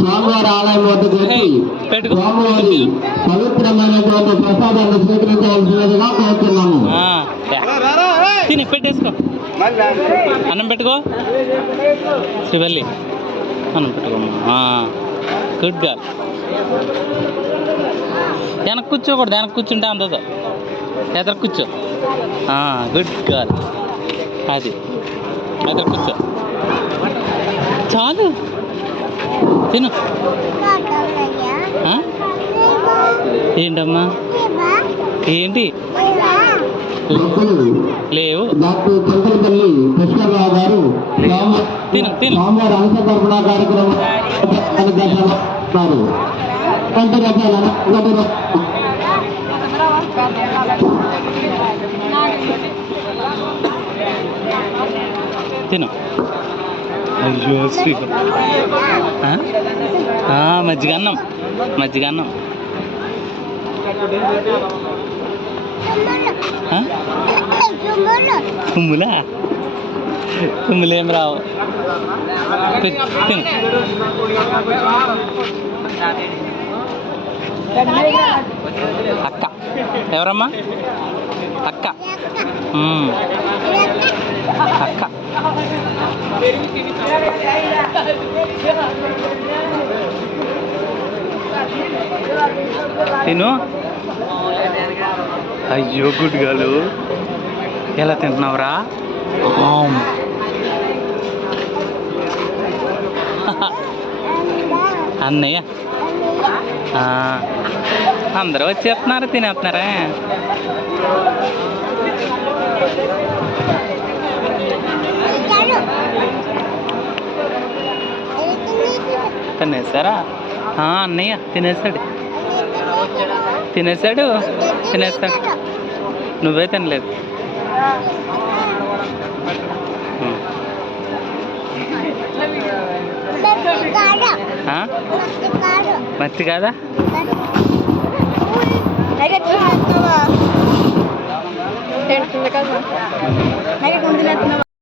స్వామివారి ఆలయం వద్దకు వచ్చి స్వామివారి పవిత్రమైనటువంటి ప్రసాదాన్ని స్వీకరించవలసినదిగా కోరుతున్నాము. తిని పెట్టేసుకో, అన్నం పెట్టుకో శ్రీవల్లి, అన్నం పెట్టుకోమ్మా. Good girl. వెనక్కి కూర్చోకూడదు, వెనక్కి కూర్చుంటే అందదు, ఎదురు కూర్చో. Good girl. అది ఎదురు కూర్చో చాలు. తిను. ఏంటమ్మా ఏంటి లేవు. డాక్టర్ చింతలపల్లి కృష్ణరావు గారు తిను తిను. స్వామివారి అంశ తరపున కార్యక్రమం తిను. అయ్యో శ్రీ మజ్జిగన్నం, మజ్జిగన్నం. తుమ్ములా? తుమ్ములేం రావు. తిను. అక్క ఎవరమ్మా? అక్క. అక్క తిను. అయ్యో గుడ్ గాలు, ఎలా తింటున్నావురా? అన్నయ్య అందరూ వచ్చేస్తున్నారు, తినేస్తున్నారా? తినేసారా? అన్నయ్య తినేసాడు, తినేసాడు. నువ్వే తినలేదు. మత్తి కాదా?